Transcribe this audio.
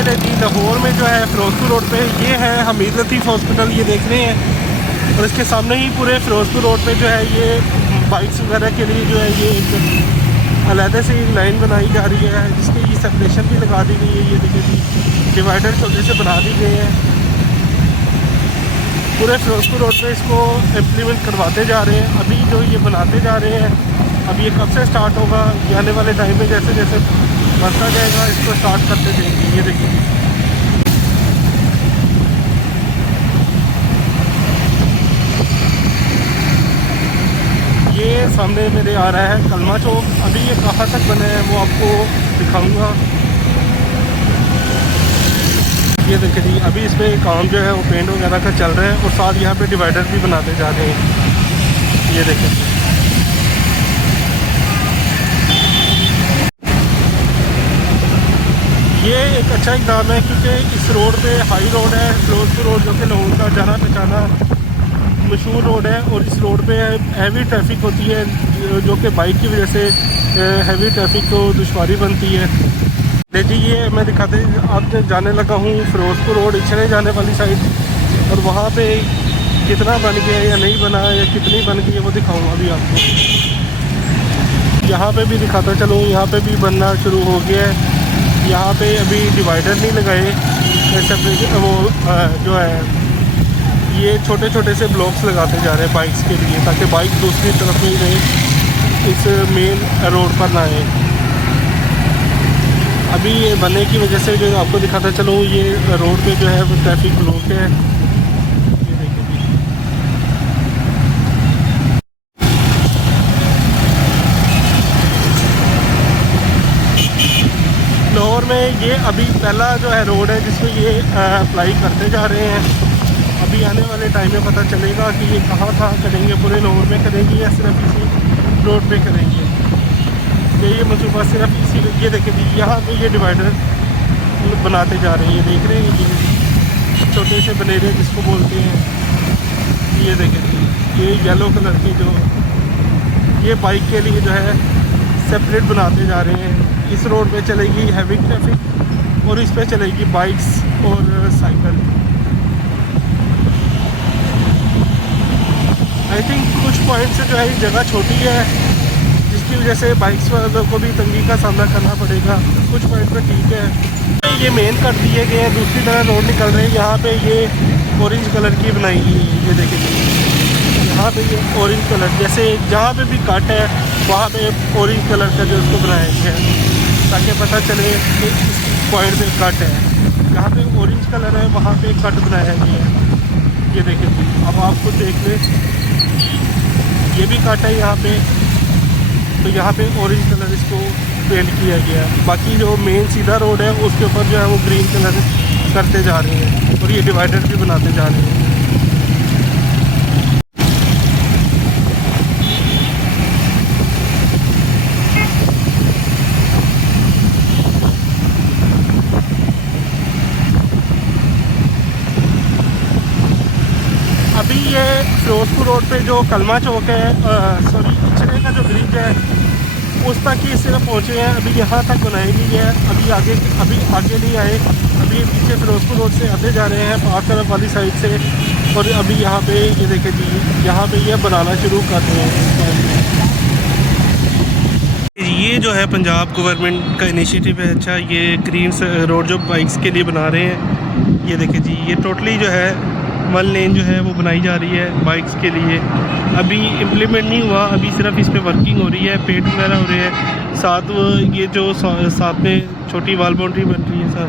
ये जी लाहौर में जो है फ़िरोज़पुर रोड पे ये है हमीद लतीफ़ हॉस्पिटल, ये देख रहे हैं। और इसके सामने ही पूरे फ़िरोज़पुर रोड पे जो है ये बाइक्स वगैरह के लिए जो है ये एक अलहदा से एक लाइन बनाई जा रही है, जिसके ये सेपरेशन भी लगा दी गई है। ये देखिए जी डिवाइडर छोटे से बना दी गए हैं। पूरे फ़िरोज़पुर रोड पे इसको इम्प्लीमेंट करवाते जा रहे हैं। अभी जो ये बनाते जा रहे हैं, अब ये कब से स्टार्ट होगा, ये आने वाले टाइम में जैसे जैसे बढ़ता जाएगा इसको स्टार्ट करते जाएंगे। ये देखिए ये सामने मेरे आ रहा है कलमा चौक। अभी ये कहाँ तक बने हैं वो आपको दिखाऊंगा। ये देखिए जी अभी इस पर काम जो है वो पेंट वगैरह का चल रहा है और साथ यहाँ पे डिवाइडर भी बनाते जा रहे हैं। ये देखिए ये एक अच्छा इक़दाम है, क्योंकि इस रोड पे हाई रोड है फ़िरोज़पुर रोड, जो कि लाहौर का जाना पहचाना मशहूर रोड है। और इस रोड पे हैवी ट्रैफिक होती है, जो कि बाइक की वजह से हैवी ट्रैफिक को दुश्वारी बनती है। देखिए ये मैं दिखाते आप जाने लगा हूँ फ़िरोज़पुर रोड इछड़े जाने वाली साइड, और वहाँ पे कितना बन गया है या नहीं बना या कितनी बन गई है वो दिखाऊँगा अभी आपको। यहाँ पे भी दिखाता चलूँ, यहाँ पे भी बनना शुरू हो गया है। यहाँ पे अभी डिवाइडर नहीं लगाए, सेपरेट वो जो है ये छोटे छोटे से ब्लॉक्स लगाते जा रहे हैं बाइक्स के लिए, ताकि बाइक दूसरी तरफ नहीं रहे, इस मेन रोड पर ना आए। अभी ये बनने की वजह से जो आपको दिखाता चलूँ, ये रोड पे जो है वो ट्रैफिक ब्लॉक है। ये देखिए जी लाहौर में ये अभी पहला जो है रोड है जिसमें ये अप्लाई करते जा रहे हैं। अभी आने वाले टाइम में पता चलेगा कि ये कहाँ करेंगे, पूरे लाहौर में करेंगे या सिर्फ इसी रोड पे करेंगे। ये मनसूबा सिर्फ इसी, ये देखें जी यहाँ पे ये डिवाइडर बनाते जा रहे हैं। ये देख रहे हैं ये छोटे से बनेरे जिसको बोलते हैं। ये देखें जी ये येलो कलर की जो ये बाइक के लिए जो है सेपरेट बनाते जा रहे हैं। इस रोड पे चलेगी हैवी ट्रैफिक और इस पे चलेगी बाइक्स और साइकिल। आई थिंक कुछ पॉइंट से जो है जगह छोटी है, जिसकी वजह से बाइक्स वालों को भी तंगी का सामना करना पड़ेगा। कुछ पॉइंट पे ठीक है। ये मेन कर दिए गए हैं, दूसरी तरह रोड निकल रहे हैं। यहाँ पे ये ऑरेंज कलर की बनाई गई है। ये देखिए यहाँ पे ये ऑरेंज कलर, जैसे जहाँ पे भी कट है वहाँ पे ऑरेंज कलर का जो उसको बनाया गया है, ताकि पता चले कि इस पॉइंट पे कट है। जहाँ पे ऑरेंज कलर है वहाँ पे कट बनाया गया है। ये देखिए अब आप खुद देख लें, ये भी कट है यहाँ पे, तो यहाँ पे ऑरेंज कलर इसको पेंट किया गया है। बाकी जो मेन सीधा रोड है उसके ऊपर जो है वो ग्रीन कलर करते जा रहे हैं और ये डिवाइडर भी बनाते जा रहे हैं। अभी ये फ़िरोज़पुर रोड पे जो कलमा चौक है, सॉरी इछड़े का जो ब्रिज है उस तक ही सिर्फ पहुँचे हैं। अभी यहाँ तक बनाई गई है, अभी आगे नहीं आए। अभी पीछे फ़िरोज़पुर रोड से आते जा रहे हैं पार तरफ वाली साइड से, और अभी यहाँ पे ये देखें जी यहाँ पे ये बनाना शुरू कर रहे हैं। ये जो है पंजाब गवर्नमेंट का इनिशिएटिव है। अच्छा ये ग्रीन रोड जो बाइक्स के लिए बना रहे हैं, ये देखें जी ये टोटली जो है 1 लेन जो है वो बनाई जा रही है बाइक्स के लिए। अभी इम्प्लीमेंट नहीं हुआ, अभी सिर्फ इस पे वर्किंग हो रही है, पेंट वगैरह हो रहे हैं। साथ ये जो साथ में छोटी वॉल बाउंड्री बन रही है सर,